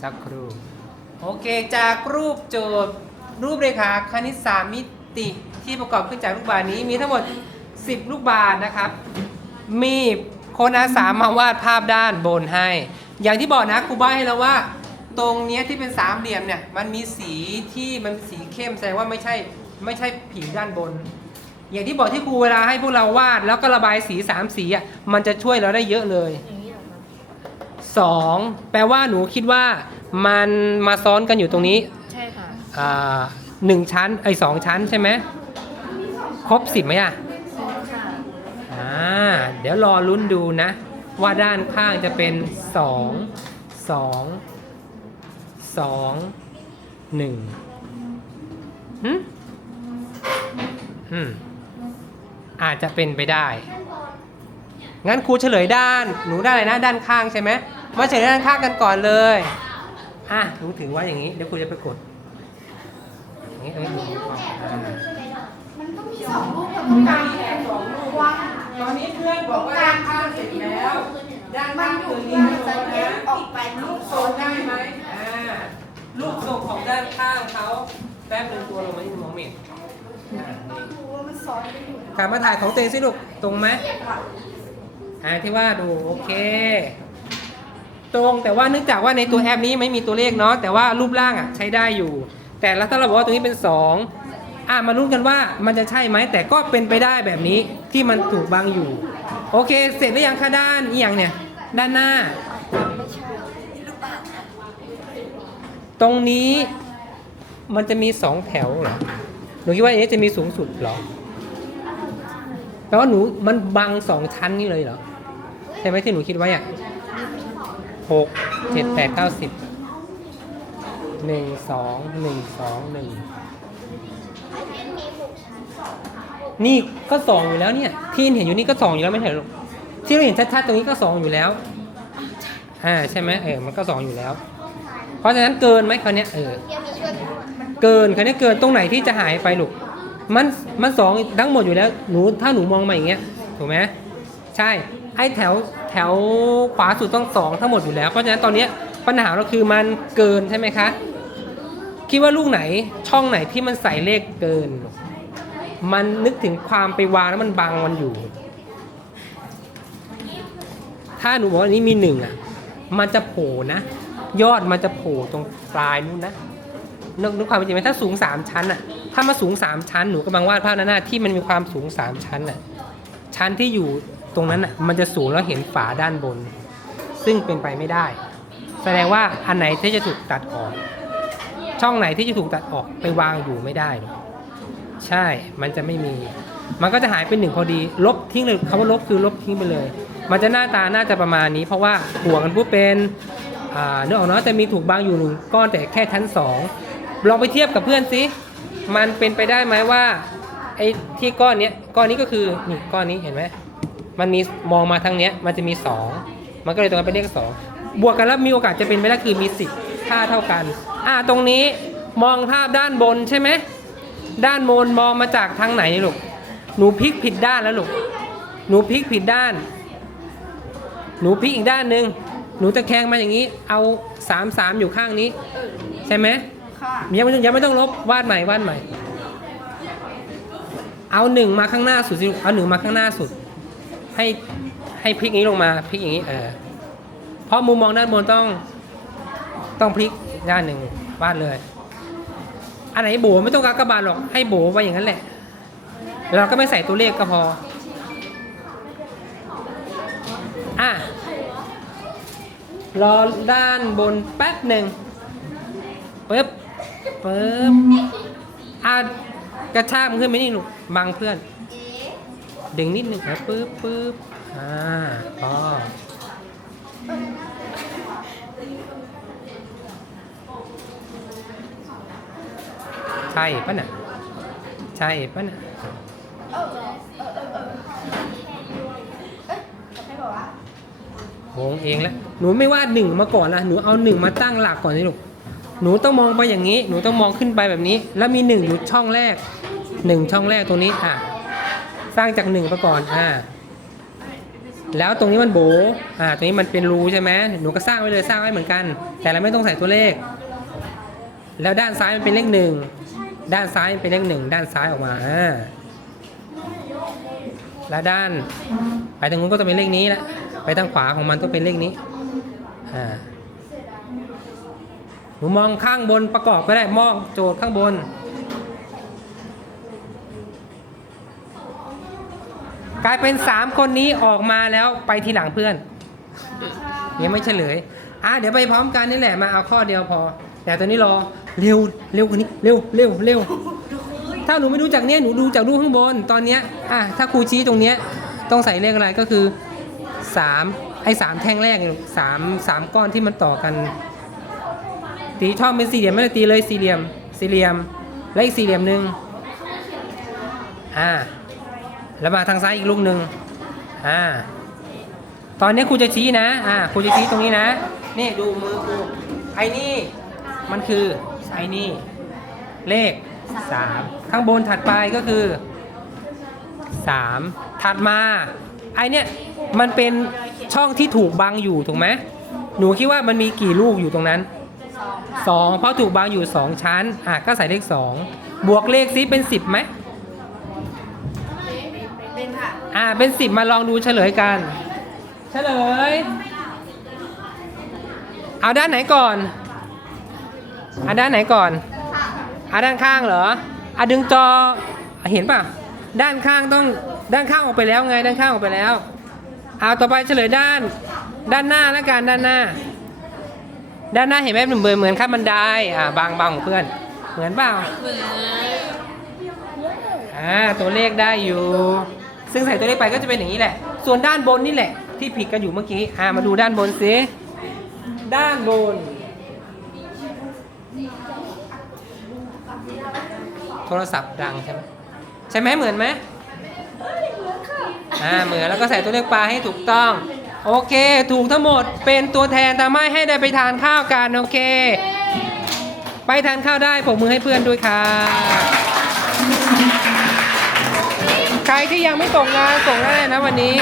สักครู่ โอเคจากรูปโจทย์ รูปเรขาคณิตสามมิติที่ประกอบขึ้นจากลูกบาศก์นี้มีทั้งหมด 10 ลูกบาศก์นะครับ มีคนอาสามาวาดภาพด้านบนให้ อย่างที่บอกนะครูบ้ให้แล้วว่า ตรงเนี้ยที่เป็นสามเหลี่ยมเนี่ยมันมีสีที่มันเป็นสีเข้มแสดงว่าไม่ใช่ไม่ใช่ผิวด้านบน อย่างที่บอกที่ครูเวลาให้พวกเราวาดแล้วก็ระบายสีสามสีอะมันจะช่วยเราได้เยอะเลย สองแปลว่าหนูคิดว่ามันมาซ้อนกันอยู่ตรงนี้ใช่ค่ะหนึ่งชั้นไอ้สองชั้นใช่ไหมครบสิบไหมอะค่ะอ่าเดี๋ยวรอรุ่นดูนะ ว่าด้านข้างจะเป็นสองสองสองหนึ่งหึอืมอาจจะเป็นไปได้ งั้นครูเฉลยด้าน หนูได้อะไรนะ ด้านข้างใช่ไหม มาเฉยด้านข้างกันก่อนเลย อะหนูถือว่าอย่างนี้ เดี๋ยวครูจะไปกดอย่างนี้ตรงนี้อ่ามันก็มีสองลูกกับตรงกลางว่างตอนนี้เพื่อนบอกว่าด้านข้างเสร็จแล้ว ด้านมัข้างอคืยู่นี้มันจะแยกออกไปลูกทรงได้ไหมอ่าลูกทรงของด้านข้างเขาแป๊บนึงตัวลงมาที่มองไม่เห็นอ่านี่ดูว่ามันกลับมาถ่ายของเองสิลูกตรงไหมอ่าที่ว่าดูโอเค ตรง แต่ว่าเนื่องจากว่าในตัวแอปนี้ไม่มีตัวเลขเนาะแต่ว่ารูปร่างอะใช้ได้อยู่ แต่แล้วถ้าเราบอกว่าตรงนี้เป็น 2 อะมาลุ้นกันว่ามันจะใช่ไหมแต่ก็เป็นไปได้แบบนี้ที่มันถูกบังอยู่ โอเค เสร็จหรือยังคะด้านอีหยังเนี่ย ด้านหน้า ตรงนี้มันจะมีสองแถวเหรอหนูคิดว่าอันนี้จะมีสูงสุดเหรอแปลว่าหนูมันบังสองชั้นนี่เลยเหรอใช่ไหมที่หนูคิดไว้อะ หกเจ็ดแปดเก้าสิบหนึ่งสองหนึ่งสองหนึ่งนี่ก็สองอยู่แล้วเนี่ย ที่เห็นอยู่นี่ก็สองอยู่แล้วไม่ใช่หรอที่เราเห็นชัดๆตรงนี้ก็สองอยู่แล้วอ่าใช่ไหมเออมันก็สองอยู่แล้ว เพราะฉะนั้นเกินไหมคราวเนี้ยเออเกินคราวนี้เกินตรงไหนที่จะหายไปลูกมันมันสองทั้งหมดอยู่แล้วหนูถ้าหนูมองมาอย่างเงี้ยถูกไหมใช่ ไอ้แถวแถวขวาสุดต้องสองทั้งหมดอยู่แล้ว เพราะฉะนั้นตอนนี้ปัญหาเราคือมันเกินใช่ไหมคะ คิดว่าลูกไหนช่องไหนที่มันใส่เลขเกิน มันนึกถึงความไปวางแล้วมันบังมันอยู่ ถ้าหนูบอกว่าอันนี้มีหนึ่งอะ มันจะโผล่นะ ยอดมันจะโผล่ตรงปลายนู้นนะนึกนึกความเป็นจริงไหมถ้าสูง3ชั้นอะ ถ้ามาสูง3ชั้นหนูกำลังวาดภาพนั้นน่ะที่มันมีความสูง3ชั้นอะ ชั้นที่อยู่ ตรงนั้นอะมันจะสูงแล้วเห็นฝาด้านบน ซึ่งเป็นไปไม่ได้ แสดงว่าอันไหนที่จะถูกตัดออก ช่องไหนที่จะถูกตัดออกไปวางอยู่ไม่ได้หรอกใช่มันจะไม่มี มันก็จะหายเป็นหนึ่งพอดี ลบทิ้งเลยคำว่าลบคือลบทิ้งไปเลย มันจะหน้าตาน่าจะประมาณนี้ เพราะว่าหัวกันปุ๊บเป็นเนื้อออกเนาะจะมีถูกบางอยู่หนึ่งก้อนแต่แค่ชั้นสองลองไปเทียบกับเพื่อนสิมันเป็นไปได้ไหมว่าไอ้ที่ก้อนเนี้ยก้อนนี้ก็คือนี่ก้อนนี้เห็นไหม มันมีมองมาทางเนี้ยมันจะมีสองมันก็เลยตรงกันเป็นเลขสองบวกกันแล้วมีโอกาสจะเป็นไปได้คือมีสิบค่าเท่ากัน อ่าตรงนี้มองภาพด้านบนใช่ไหมด้านบนมองมาจากทางไหนลูกหนูพลิกผิดด้านแล้วลูกหนูพลิกผิดด้าน หนูพลิกอีกด้านหนึ่งหนูตะแคงมาอย่างนี้ เอาสามสามอยู่ข้างนี้ ใช่ไหมค่ะยังไม่ต้องยังไม่ต้องลบวาดใหม่วาดใหม่ เอาหนึ่งมาข้างหน้าสุดสิลูกเอาหนึ่งมาข้างหน้าสุด ให้ให้พลิกอย่างนี้ลงมาพลิกอย่างนี้เออเพราะมุมมองด้านบนต้องต้องพลิกด้านหนึ่งวาดเลย อันไหนโบไม่ต้องกากบาทหรอกให้โบไว้อย่างนั้นแหละ เราก็ไม่ใส่ตัวเลขก็พออะรอด้านบนแป๊บหนึ่งปึ๊บปึ๊บอะกระชากมันขึ้นไปนี่ลูกบังเพื่อน ดึงนิดหนึ่งแล้วปึ๊บปึ๊บอ่าพอใช่ปะน่ะใช่ปะน่ะเออเออเออเออเออเอ๊ะใครบอกว่างงเองแล้วหนูไม่วาดหนึ่งมาก่อนนะหนูเอาหนึ่งมาตั้งหลักก่อนสิลูกหนูต้องมองไปอย่างนี้ หนูต้องมองขึ้นไปแบบนี้ แล้วมีหนึ่งอยู่ช่องแรกหนึ่งช่องแรกตรงนี้อะ สร้างจากหนึ่งไปก่อนอ่าแล้วตรงนี้มันโบอ่าตรงนี้มันเป็นรูใช่ไหมหนูก็สร้างไว้เลยสร้างไว้เหมือนกัน แต่เราไม่ต้องใส่ตัวเลข แล้วด้านซ้ายมันเป็นเลขหนึ่งด้านซ้ายเป็นเลขหนึ่งด้านซ้ายออกมาอ่าแล้วด้าน ไปทางนู้นก็จะเป็นเลขนี้ละไปทางขวาของมันต้องเป็นเลขนี้อ่าหนูมองข้างบนประกอบก็ได้มองโจทย์ข้างบน กลายเป็น 3 คนนี้ออกมาแล้วไปทีหลังเพื่อนยังไม่เฉลยอะเดี๋ยวไปพร้อมกันนี่แหละมาเอาข้อเดียวพอ แต่ตอนนี้รอเร็วเร็วกว่านี้เร็วเร็วเร็วถ้าหนูไม่รู้จากเนี้ยหนูดูจากรูปข้างบนตอนเนี้ยอะถ้าครูชี้ตรงเนี้ยต้องใส่เลขอะไรก็คือ3ไอ้สามแท่งแรกเนี่ยสามสามก้อนที่มันต่อกันตีช่องเป็นสี่เหลี่ยมไม่ได้ตีเลยสี่เหลี่ยมสี่เหลี่ยมและอีกสี่เหลี่ยมหนึ่งอ่า แล้วมาทางซ้ายอีกลูกหนึ่งอ่า ตอนนี้ครูจะชี้นะ อ่าครูจะชี้ตรงนี้นะ นี่ดูมือครูไอ้นี่ มันคือไอ้นี่ เลขสามข้างบนถัดไปก็คือสามถัดมา ไอเนี่ยมันเป็นช่องที่ถูกบังอยู่ถูกไหมหนูคิดว่ามันมีกี่ลูกอยู่ตรงนั้นสองเพราะถูกบังอยู่สองชั้น อะก็ใส่เลขสองบวกเลขซิเป็นสิบไหม อ่าเป็นสิบมาลองดูเฉลยกัน เฉลย เอาด้านไหนก่อนเอาด้านไหนก่อนเอาด้านข้างเหรอเอาดึงจอเห็นป่ะ ด้านข้างต้องด้านข้างออกไปแล้วไง ด้านข้างออกไปแล้ว เอาต่อไปเฉลยด้าน ด้านหน้าแล้วกันด้านหน้า ด้านหน้าเห็นไหมเหมือนเหมือนขั้นบันไดอ่าบางบางของเพื่อน เหมือนเปล่าเหมือนอ่าตัวเลขได้อยู่ ซึ่งใส่ตัวเลขไปก็จะเป็นอย่างนี้แหละ ส่วนด้านบนนี่แหละ ที่ผิดกันอยู่เมื่อกี้อ่ามาดูด้านบนสิด้านบน โทรศัพท์ดังใช่ไหมใช่ไหมเหมือนไหมอ่าเหมือนแล้วก็ใส่ตัวเลขปลาให้ถูกต้อง โอเค ถูกทั้งหมดเป็นตัวแทนทำให้ให้ได้ไปทานข้าวกันโอเค ไปทานข้าวได้ผมมือให้เพื่อนด้วยค่ะ ใครที่ยังไม่ส่งงานส่งได้นะวันนี้